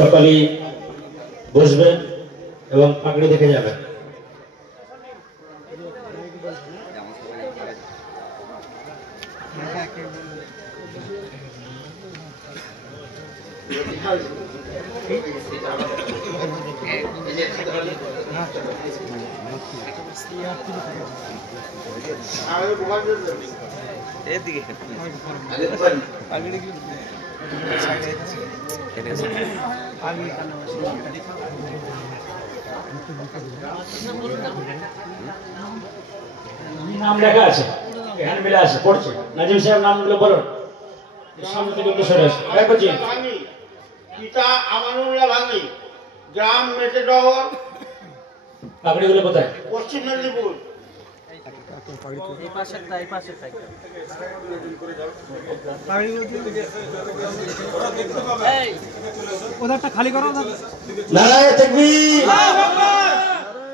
সকলেই বসবেন এবং পাগড়ি দেখে যাবেন। নাম লেখা আছে, এখানে মিলে আছে, পড়ছে। নাজিম সাহেব নামগুলো বলুন, সামনে থেকে একটু সরে আসুন। পিতা আমানুল্লাহ ভাঙি, গ্রাম মেটেডহর, পাগড়িগুলো কোথায়? পশ্চিম মেদিনীপুর। খালি করো। নারায়ে তাকবীর,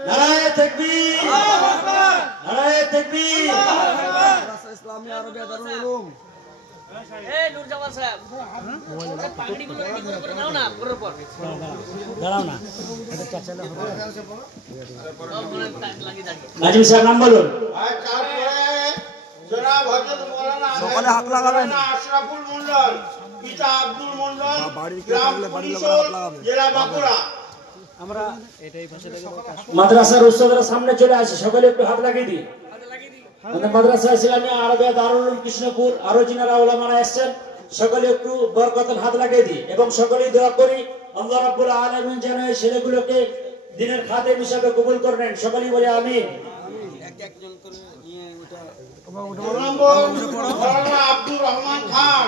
নারায়ে তাকবীর, নারায়ে তাকবীর। ইসলামী আরবিয়া দারুল উলুম। এই নূরজামাল সাহেব, পাগড়িগুলো রেডি করে দাও না, পুরো পর দাঁড়াও না, এটা চাচালে হবে। নাজিম সাহেব নাম বলুন। আর তারপরে জনাব হযরত মাওলানা সকালে হাত লাগাবেন। আশরাফুল মন্ডল, পিতা আব্দুল মন্ডল, গ্রাম পুলিশর, জেলা বাঁকুড়া। আমরা এটাই ভাষা থেকে মাদ্রাসার উস্তাদরা সামনে চলে আসে, সকলে একটু হাত লাগিয়ে দিই। আমাদের মাদ্রাসা ইসলামিয়া আরবিয়া দারুল উলুম কৃষ্ণপুর, আরো যিনারা উলামারা এসেছেন, সকলে একটু বরকতের হাত লাগিয়ে দিই এবং সকলেই দোয়া করি আল্লাহ রাব্বুল আলামিন যেন এই ছেলেগুলোকে দিনের খাদেম হিসাবে কবুল করে নেন। সকলেই বলে আমিন। একজন করে নিয়ে ওটা মাওলানা আব্দুর রহমান খান,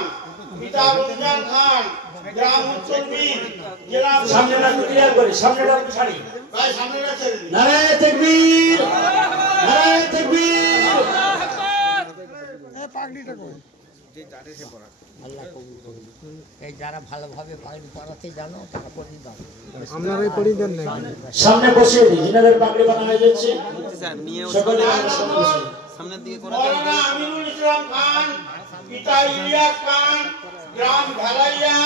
পিতা রমজান খান, গ্রাম উত্তরবীর, জেলা। সামনেটা একটু ক্লিয়ার করি, সামনেটা একটু ছাড়ি। ভাই সামনেটা ছেড়ে দিন। নারায়ে তাকবীর, নারায়ে তাকবীর। আল্লাহ কবুল করুন। এই যারা ভালোভাবে পাগড়ি পরাতে জানো তারা পরিয়ে দাও। আপনারাই পড়ি দেন না। সামনে বসিয়ে দিই, যিনাদের পাগড়ি বানানো হয়ে যাচ্ছে সকলে সামনের দিকে মাওলানা আমিনুল ইসলাম খান, পিতা ইলিয়াস খান, গ্রাম ঢালাইয়া,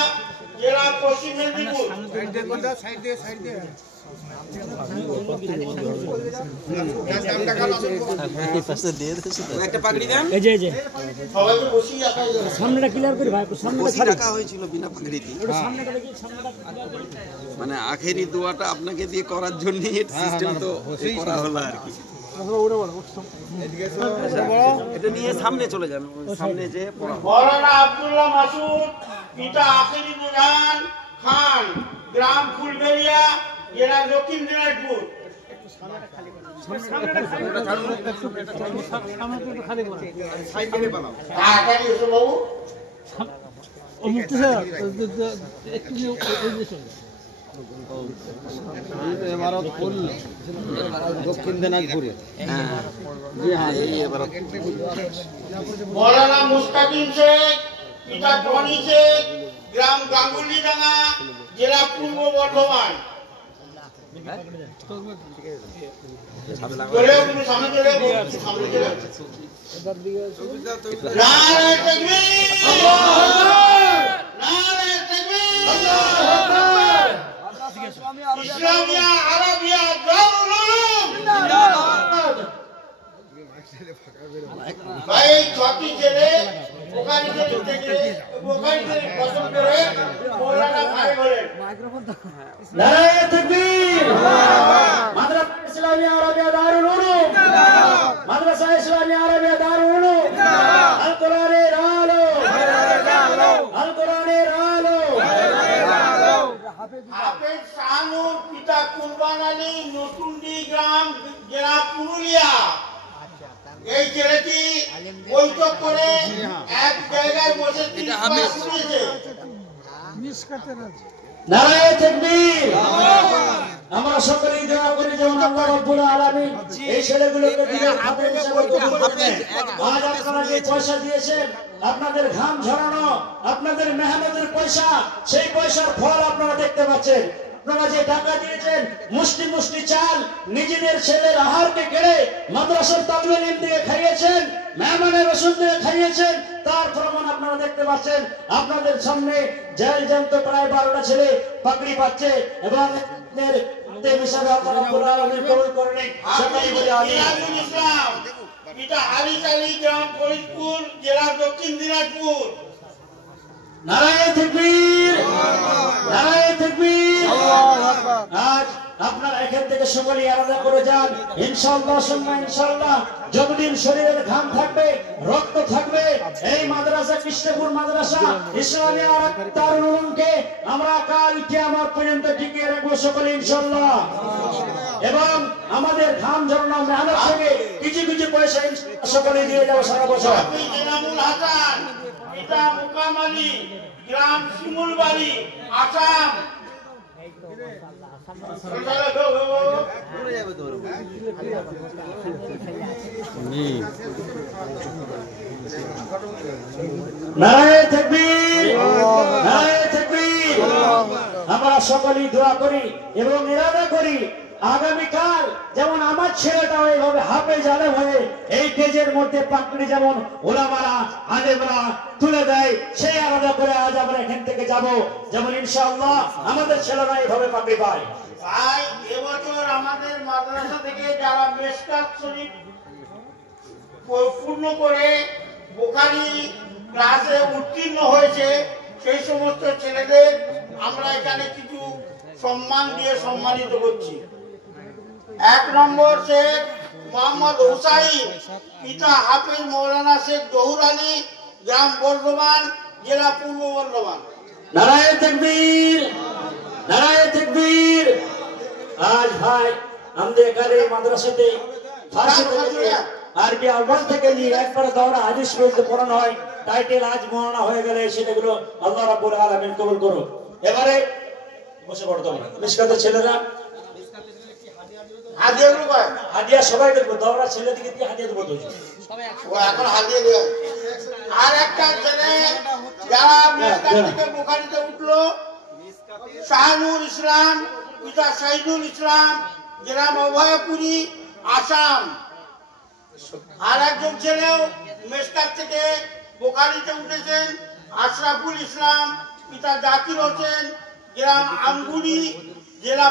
জেলা পশ্চিম মেদিনীপুর। একটা পাগড়ি দেন। এই যে এই যে সবাইকে বসিয়ে রাখা যাবে। সামনেটা ক্লিয়ার করি ভাই, সামনেটা বসিয়ে ছাড়ি। রাখা হয়েছিল বিনা পাগড়িতে। সামনেটা দেখি, সামনেটা clear করি। মানে আখেরি দোয়াটা আপনাকে দিয়ে করার জন্য সিস্টেম তো করা হলো আর কি। এটা নিয়ে সামনে চলে যান, ওই সামনে যে পড়া। মাওলানা আব্দুল্লাহ মাসুদ, পিতা আখিরি বুরহান খান, গ্রাম ফুলবেড়িয়া, জেলা দক্ষিণ দিনাজপুর। তাড়াতাড়ি এসো বাবু। দক্ষিণ দিনাজপুরে। মাওলানা মুস্তাকিম শেখ, পিতা টনি শেখ, গ্রাম গাঙ্গুলিডাঙ্গা, জেলা পূর্ব বর্ধমান। চলে তুমি সামনে চলে সামনে চলে। নারায়ে তাকবীর, আল্লাহু আকবার, নারায়ে তাকবীর, আল্লাহু আকবার। ইসলামিয়া আরবিয়া দারুল উলুম জিন্দাবাদ। ভাই ছটি ছেলে ওখানে পছন্দ করে মাওলানা ভাই বলেন। নারায়ে তাকবীর, মাদ্রাসা ইসলামিয়া আরবিয়া দারুল উলুম, মাদ্রাসা ইসলামিয়া আরবিয়া দারুল উলুম, আল কোরআনের আলো, আল কোরআনের আলো। হাফেজ শাহানুর, পিতা কুরবান আলী, নতুনডি গ্রাম, জেলা পুরুলিয়া। এই ছেলেটি বৈঠক করে এক জায়গায় বসে তিনবার শুনেছে। নারায়ে তাকবীর। আমরা সকলেই দোয়া করি যেন আল্লাহ রাব্বুল আলামিন এই ছেলেগুলোকে দিনের খাদেম হিসেবে কবুল করে নেন। আজ আপনারা যে পয়সা দিয়েছেন, আপনাদের ঘাম ঝরানো, আপনাদের মেহনতের পয়সা, সেই পয়সার ফল আপনারা দেখতে পাচ্ছেন। আপনারা যে টাকা দিয়েছেন, মুষ্টি মুষ্টি চাল নিজেদের ছেলের আহারকে কেড়ে মাদ্রাসার তালিবে ইলম দিয়ে খাইয়েছেন, মেহমানের রসুল দিয়ে খাইয়েছেন, তার প্রমাণ আপনারা দেখতে পাচ্ছেন। আপনাদের সামনে জেল জ্যান্ত প্রায় 12টা ছেলে পাগড়ি পাচ্ছে এবং এর হিসাবে আপনারা রব্বুল আলামিন কবুল করে নিন। সকলেই বলি আমিন। সিরাজুল ইসলাম, পিতা হালিশালী, গ্রাম ফরিদপুর, জেলা দক্ষিণ দিনাজপুর। নারায়ে তাকবীর, নারায়ে তাকবীর। আজ আপনারা এখান থেকে সকলেই আলাদা করে যান ইনশাআল্লাহ, সুন্নাহ ইনশাআল্লাহ। যতদিন শরীরের ঘাম থাকবে, রক্ত থাকবে, এই মাদ্রাসা কৃষ্ণপুর মাদ্রাসা ইসলামিয়া দারুল উলুমকে আমরা কাল কিয়ামত পর্যন্ত টিকিয়ে রাখবো সকলে ইনশাআল্লাহ। এবং আমাদের ঘাম ঝরানো মেহনত থেকে কিছু কিছু পয়সা সকলে দিয়ে যাবো সারা বছর। আপনি জেনামুল হাসান, পিতা মুকাম আলী, গ্রাম শিমুলবাড়ি, আসাম। নারায়ে তাকবীর, নারায়ে তাকবীর। আমরা সকলেই দোয়া করি এবং ইরাদা করি আগামীকাল যেমন আমার ছেলেটা এইভাবে হাফেজ আলেম হয়ে এই পেজের মধ্যে পাকড়ি যেমন ওলামারা আলেমরা তুলে দেয়, সেই আলাদা করে আজ আমরা এখান থেকে যাব, যেমন ইনশাআল্লাহ আমাদের ছেলেরা এইভাবে পাকড়ি পায়। ভাই, এবছর আমাদের মাদ্রাসা থেকে যারা মেশকাত শরীফ পূর্ণ করে বুখারী ক্লাসে উত্তীর্ণ হয়েছে, সেই সমস্ত ছেলেদের আমরা এখানে কিছু সম্মান দিয়ে সম্মানিত করছি। 1 নম্বর শেখ মোহাম্মদ হুসাইন, পিতা হাফেজ মৌলানা শেখ জহুর আলী, গ্রাম বর্ধমান, জেলা পূর্ব বর্ধমান। নারায়ে তাকবীর, নারায়ে তাকবীর। আজ ভাই আমাদের এখানে মাদ্রাসাতে ফার্সি থেকে আরবি আওয়াল থেকে নিয়ে একবারে দাওরা হাদিস পর্যন্ত পড়ানো হয়। টাইটেল আজ মওলানা হয়ে গেলে সেটাগুলো আল্লাহ রাব্বুল আলামিন কবুল করুন। এবারে বসে পড়ো তোমরা মিশকাতের ছেলেরা। হাদিয়াগুলো কয়? হাদিয়া সবাই দেবো, দাওরা ছেলেদিকে দিয়ে হাদিয়া দেবো তো। ও এখন হাদিয়া দেয়। আর একটা ছেলে যারা মেশকাত থেকে বুখারীতে উঠলো, শাহনুর ইসলাম, পিতা শহীদুল ইসলাম, গ্রাম অভয়পুরী, আসাম। আর একজন ছেলেও মেশকাত থেকে বুখারীতে উঠেছেন, আশরাফুল ইসলাম, পিতা জাকির হোসেন, গ্রাম আমগুড়ি, জেলা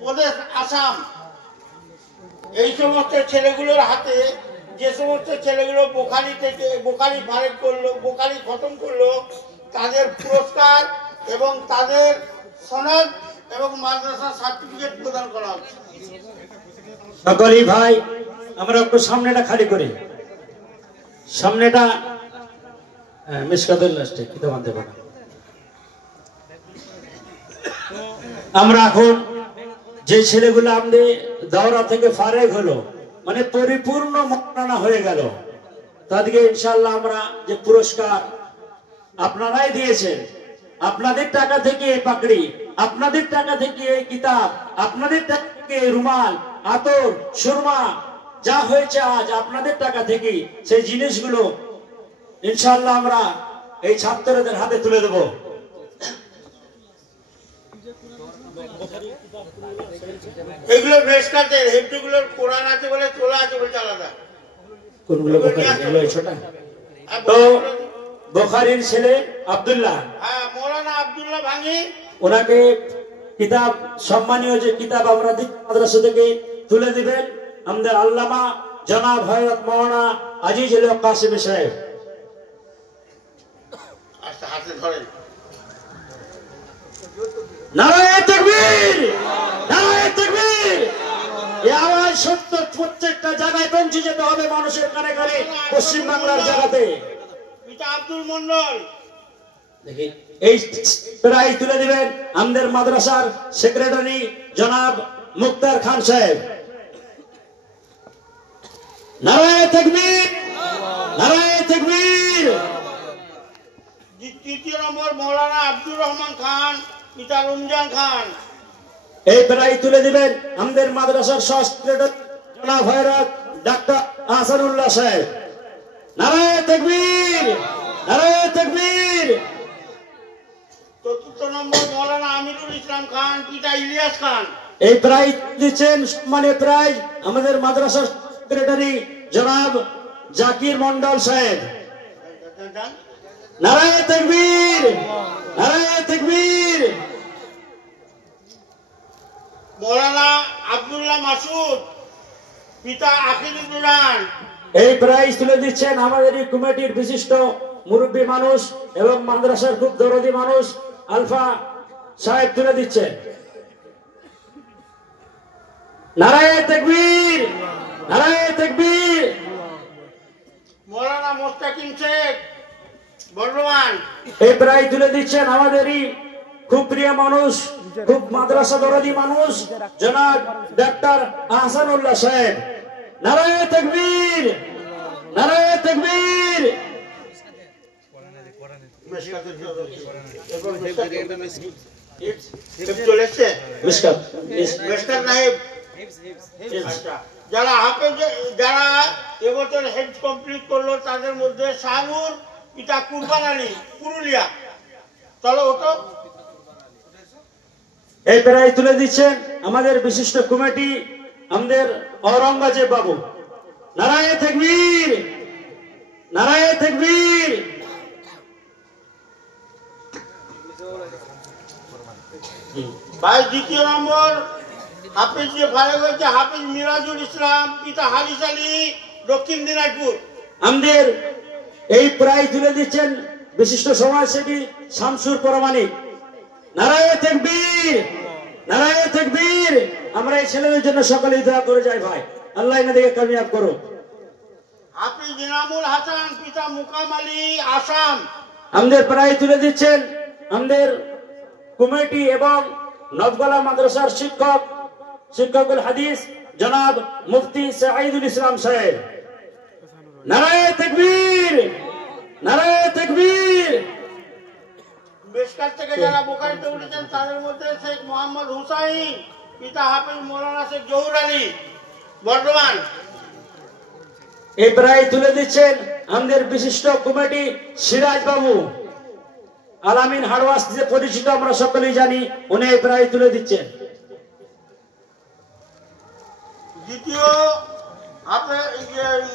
প্রদেশ আসাম। এই সমস্ত ছেলেগুলোর হাতে, যে সমস্ত ছেলেগুলো বুখারী ফারেক করলো, বুখারী খতম করলো, তাদের পুরস্কার এবং তাদের সনদ এবং মাদ্রাসা সার্টিফিকেট প্রদান করা হচ্ছে। সকলেই ভাই আমরা একটু সামনেটা খালি করি, সামনেটা মিশকাতুল লাস্টে কিতাব আনতে পারে। আমরা এখন যে ছেলেগুলো আমাদের দাওরা থেকে ফারেক হলো, মানে পরিপূর্ণ মওলানা হয়ে গেল, তাদেরকে ইনশাআল্লাহ আমরা যে পুরস্কার আপনারাই দিয়েছেন, আপনাদের টাকা থেকে এই পাকড়ি, আপনাদের টাকা থেকে এই কিতাব, আপনাদের টাকা থেকে এই রুমাল, আতর, সুরমা, যা হয়েছে আজ আপনাদের টাকা থেকে, সেই জিনিসগুলো ইনশাআল্লাহ আমরা এই ছাত্রদের হাতে তুলে দেব। এগুলো মেশকাতের, হেফটিগুলোর কোরআন আছে বলে তোলা আছে বলে আলাদা। কোনগুলো বুখারী? ছোট তো বুখারীর ছেলে আব্দুল্লাহ, হ্যাঁ, মৌলানা আব্দুল্লাহ ভাঙি, ওনাকে কিতাব, সম্মানীয় যে কিতাব আমরা মাদ্রাসা থেকে তুলে দিবেন আমাদের আল্লামা জনাব হযরত মাওলানা আজিজুল হক কাসিমি সাহেব। আচ্ছা, হাতে ধরেন। নারায়ে তাকবীর, নারায়ে তাকবীর। এই আওয়াজ সত্য প্রত্যেকটা জায়গায় পৌঁছে যেতে হবে মানুষের কানে কানে, পশ্চিম বাংলার জায়গাতে। পিতা আব্দুল মন্ডল, দেখি এই প্রাইজ তুলে দিবেন আমাদের মাদ্রাসার সেক্রেটারি জনাব মুক্তার খান সাহেব। নারায়ে তাকবীর, নারায়ে তাকবীর। তৃতীয় নম্বর মৌলানা আব্দুর রহমান খান, পিতা রমজান খান। এই প্রাইজ তুলে দিবেন আমাদের মাদ্রাসার সেক্রেটারি জনাব হযরত ডাক্তার আহসানুল্লাহ সাহেব। নারায়ে তাকবীর, নারায়ে তাকবীর। চতুর্থ নম্বর মৌলানা আমিরুল ইসলাম খান, পিতা ইলিয়াস খান। এই প্রাইজ দিচ্ছেন সম্মানীয় প্রাইজ আমাদের মাদ্রাসার সেক্রেটারি জনাব জাকির মন্ডল সাহেব। নারায়ে তাকবীর, নারায়ে তাকবীর। মৌলানা আব্দুল্লাহ মাসুদ, পিতা আকিদুজ্জামান। এই প্রাইজ তুলে দিচ্ছেন আমাদের এই কমিটির বিশিষ্ট মুরব্বী মানুষ এবং মাদ্রাসার খুব দরদি মানুষ আলফা সাহেব তুলে দিচ্ছেন। নারায়ে তাকবীর, নারায়ে তাকবীর। মৌলানা মোস্তাকিম শেখ, বর্ধমান। এই প্রাইজ তুলে দিচ্ছেন আমাদেরই খুব প্রিয় মানুষ, খুব মাদ্রাসা দরদি মানুষ জনাব ডাক্তার আহসানুল্লাহ সাহেব। নারায়ে তাকবীর, নারায়ে তাকবীর। মিশকাত, মেশকাত নাহিব। আচ্ছা, যারা হাফেজ, যারা এবছর হেড কমপ্লিট করলো তাদের মধ্যে শাহনুর, পিতা কুরবান আলী, পুরুলিয়া। চলো ওটো। এই প্রাইজ তুলে দিচ্ছেন আমাদের বিশিষ্ট কমিটি আমাদের ঔরঙ্গজেব বাবু। নারায়ে তাকবীর, নারায়ে তাকবীর। ভাই দ্বিতীয় নম্বর হাফেজ যে ফারেক হয়েছে হাফেজ মিরাজুল ইসলাম, পিতা হারিস আলী, দক্ষিণ দিনাজপুর। আমাদের এই প্রাইজ তুলে দিচ্ছেন বিশিষ্ট সমাজসেবী শামসুর পরমাণিক। নারায়ে তাকবীর, নারায়ে তাকবীর। আমরা এই ছেলেদের জন্য সকলেই দোয়া করে যাই ভাই, আল্লাহ এনাদেরকে কামিয়াব করো। হাফিজ ইনামুল হাসান, পিতা মুকাম আলী, আসাম। আমাদের প্রাইজ তুলে দিচ্ছেন আমাদের কমিটি এবং নবগলা মাদ্রাসার শিক্ষক, শিক্ষকুল হাদিস জনাব মুফতি সাঈদুল ইসলাম সাহেব। নারায়ে তাকবীর, নারায়ে তাকবীর। বেশকার থেকে যারা বোকারিতে উঠেছেন তাদের মধ্যে শেখ মোহাম্মদ হুসাইন, পিতা হাফিজ মৌলানা শেখ জহুর আলী, বর্ধমান। এই প্রাইজ তুলে দিচ্ছেন আমাদের বিশিষ্ট কমিটি সিরাজ বাবু, আলামিন হাড়ওয়াস যে পরিচিত আমরা সকলেই জানি, উনি এই প্রাইজ তুলে দিচ্ছেন। দ্বিতীয় আপনার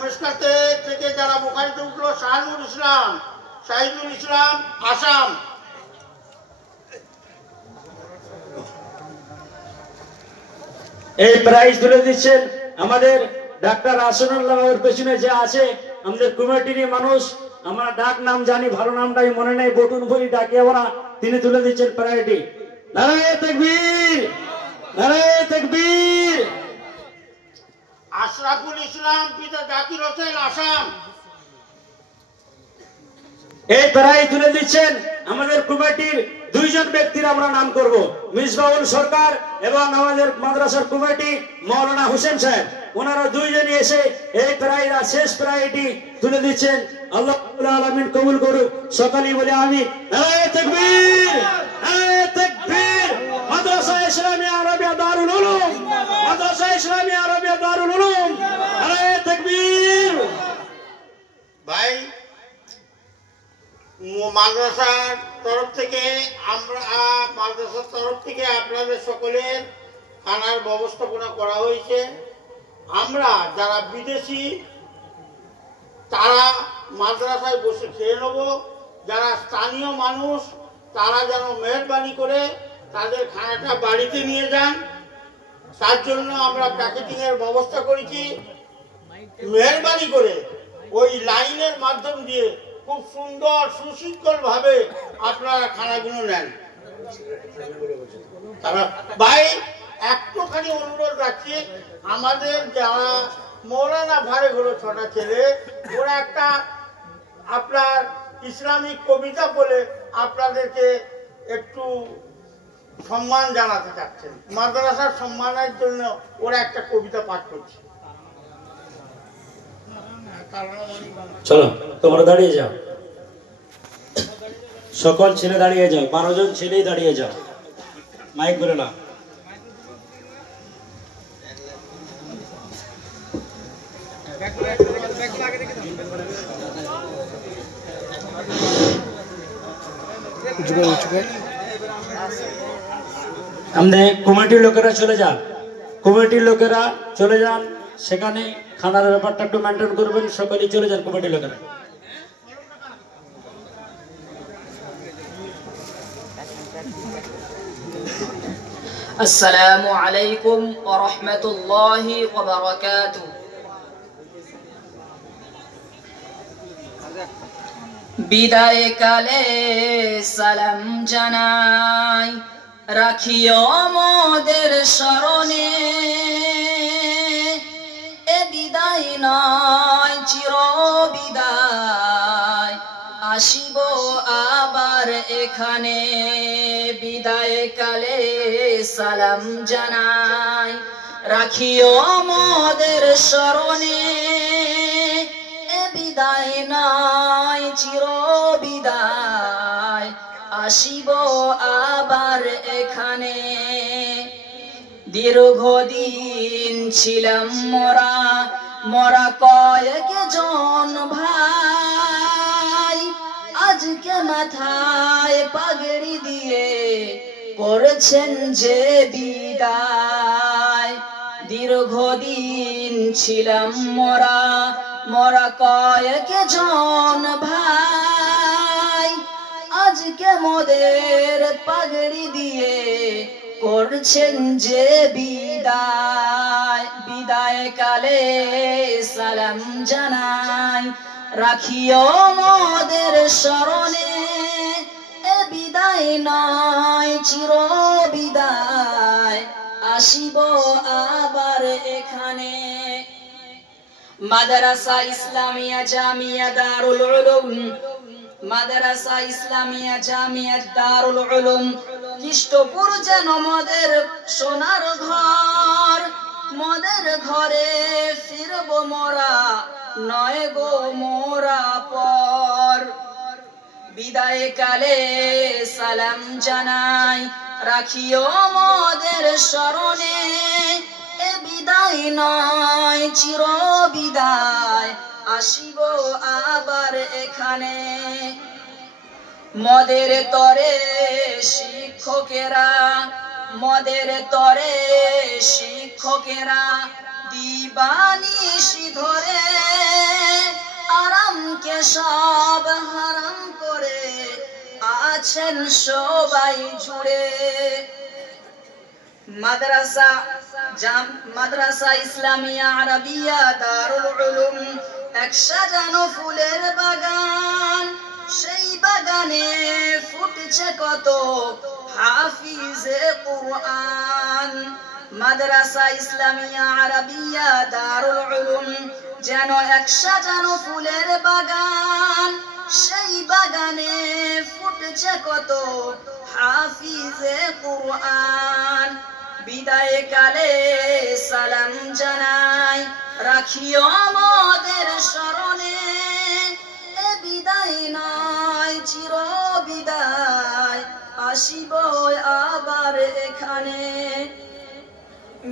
মেশকাতে থেকে যারা বোকারিতে উঠলো শাহনুর ইসলাম, শাহিদুল ইসলাম, আসাম। এই প্রাইজ তুলে দিচ্ছেন আমাদের ডাক্তার আসানুল্লাহ এর পেছনে যে আছে আমাদের কমিটির মানুষ, আমরা ডাক নাম জানি, ভালো নামটাই মনে নেই, বটুন বলি ডাকি আমরা, তিনি তুলে দিচ্ছেন প্রায়োরিটি। নারায়ে তাকবীর, নারায়ে তাকবীর। আশরাফুল ইসলাম, পিতা জাকির হোসেন, আসাম। এই প্রাইজ তুলে দিচ্ছেন আমাদের কমিটির দুইজন ব্যক্তির আমরা নাম করব, মিসবাউল সরকার এবং আমাদের মাদ্রাসার কমিটি মৌলানা হোসেন সাহেব। ওনারা দুইজনই এসে এই প্রাইজ আর শেষ প্রায়োরিটি তুলে দিচ্ছেন। আল্লাহ রাব্বুল আলামিন কবুল করুক, সকলেই বলে আমিন। নারায়ে তাকবীর, নারায়ে তাকবীর। মাদ্রাসা ইসলামিয়া আরবিয়া দারুল উলুম, মাদ্রাসা ইসলামিয়া আরবিয়া দারুল উলুম। নারায়ে তাকবীর। ভাই মাদ্রাসার তরফ থেকে আপনাদের সকলের খানার ব্যবস্থাপনা করা হয়েছে। আমরা যারা বিদেশি তারা মাদ্রাসায় বসে খেয়ে নেব, যারা স্থানীয় মানুষ তারা যেন মেহরবানি করে তাদের খানাটা বাড়িতে নিয়ে যান, তার জন্য আমরা প্যাকেটিংয়ের ব্যবস্থা করেছি। মেহরবানি করে ওই লাইনের মাধ্যম দিয়ে খুব সুন্দর সুশৃঙ্খল ভাবে আপনারা খানাগুলো নেন। ভাই একটুখানি অনুরোধ রাখছি, আমাদের যারা মৌলানা ভারে হলো ছোটা ছেলে, ওরা একটা আপনার ইসলামিক কবিতা বলে আপনাদেরকে একটু সম্মান জানাতে চাচ্ছেন। মাদ্রাসার সম্মানের জন্য ওরা একটা কবিতা পাঠ করছে। চলো তোমরা দাঁড়িয়ে যাও, সকল ছেলে দাঁড়িয়ে যাও, 12 জন ছেলেই দাঁড়িয়ে যাও, মাইক করে নাও। উঁচু করে আমাদের কমিটির লোকেরা চলে যান, কমিটির লোকেরা চলে যান, সেখানে খানার ব্যাপারটা একটু মেনটেন করবেন, সকলেই চলে যান কমিটির লোকেরা। আসসালামু আলাইকুম ওয়া রাহমাতুল্লাহি ওয়া বারাকাতুহু। বিদায় কালে সালাম জানাই, রাখিও মোদের স্মরণে, এ বিদায় নয় চির বিদায়, আসিব আবার এখানে। বিদায় কালে সালাম জানাই, রাখিও মোদের স্মরণে, এ বিদায় নয় চির বিদায়, আসিব আবার এখানে। দীর্ঘদিন ছিলাম মোরা, মোরা কয়েক জন ভাই, আজকে মাথায় পাগড়ি দিয়ে করেছেন যে বিদায়। দীর্ঘদিন ছিলাম মোরা, মোরা কয়েক জন ভাই, আজকে মোদের পাগড়ি দিয়ে করছেন যে বিদায়। বিদায় কালে সালাম জানাই, রাখিও মোদের স্মরণে, এ বিদায় নয় চির বিদায়, আসিব আবার এখানে। মাদ্রাসা ইসলামিয়া জামিয়া দারুল উলুম, মাদ্রাসা ইসলামিয়া জামিয়া দারুল উলুম কৃষ্টপুর যেন মোদের সোনার ঘর, মোদের ঘরে ফিরব মোরা, নয় গো মোরা পর। বিদায় কালে সালাম জানাই, রাখিও মোদের স্মরণে, এ বিদায় নয় চির বিদায়, আসিব আবার এখানে। মদের তরে শিক্ষকেরা, মদের তরে শিক্ষকেরা দিবানিশি ধরে, আরামকে সব হারাম করে আছেন সবাই জুড়ে। মাদ্রাসা মাদ্রাসা ইসলামিয়া আরাবিয়া দারুল উলুম এক সাজানো ফুলের বাগান, সেই বাগানে ফুটেছে কত হাফিজে কুরআন। মাদ্রাসা ইসলামিয়া আরাবিয়া দারুল উলুম যেন এক সাজানো ফুলের বাগান, সেই বাগানে ফুটেছে কত হাফিজে কুরআন। বিদায় কালে সালাম জানাই, রাখিও মোদের স্মরণে, এ বিদায় নয় চির বিদায়, আসিব আবার এখানে।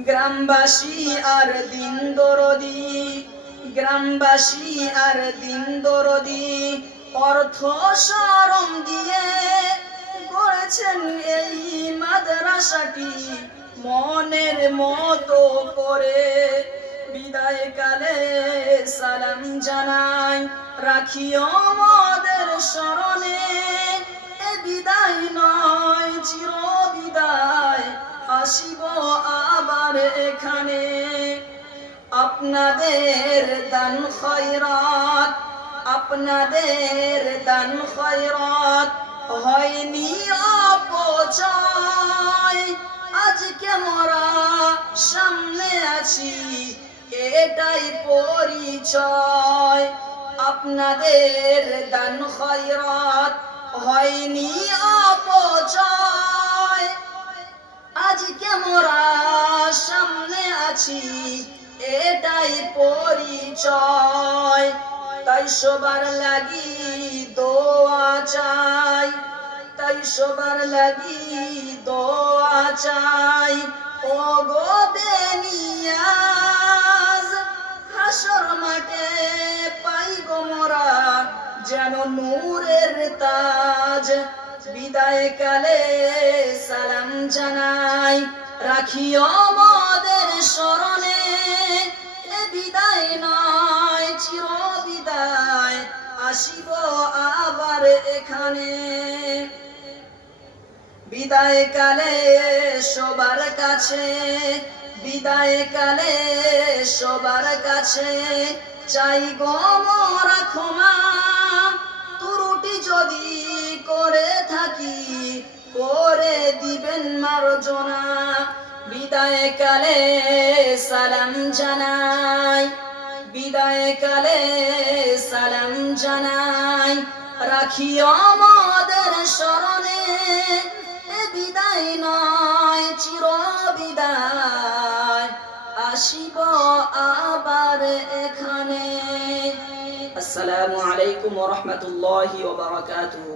গ্রামবাসী আর দিন দরদি, গ্রামবাসী আর দিন দরদি অর্থ শরম দিয়ে গড়েছেন এই মাদ্রাসাটি মনের মতো করে। বিদায় কালে সালাম জানাই, রাখিও মোদের স্মরণে, এ বিদায় নয় চির বিদায়, আসিব আবার এখানে। আপনাদের দান খয়রাত, আপনাদের দান খয়রাত হয়নি অপচয়, আজকে মোরা সামনে আছি এটাই পরিচয়। আপনাদের দান খয়রাত হয়নি অপচয়, আজকে মোরা সামনে আছি এটাই পরিচয়। তাই সবার লাগি দোয়া চাই, তাই সবার লাগি দোয়া চাই। ও গো বেনিয়াজ, হাসর মাঠে পাই গো মোরা যেন নূরের তাজ। বিদায় কালে সালাম জানাই রাখিও মোদের স্মরণে এ বিদায় নয় চির বিদায় আসিব আবার এখানে বিদায় কালে সবার কাছে বিদায় কালে সবার কাছে চাই গো মোরা ক্ষমা ত্রুটি যদি করে থাকি করে দিবেন মার্জনা বিদায় কালে সালাম জানাই বিদায় কালে সালাম জানাই রাখিও মোদের স্মরণে এ বিদায় নয় চির বিদায় আসিব আবার এখানে আসসালামু আলাইকুম ওয়া রাহমাতুল্লাহি ওয়া বারাকাতুহু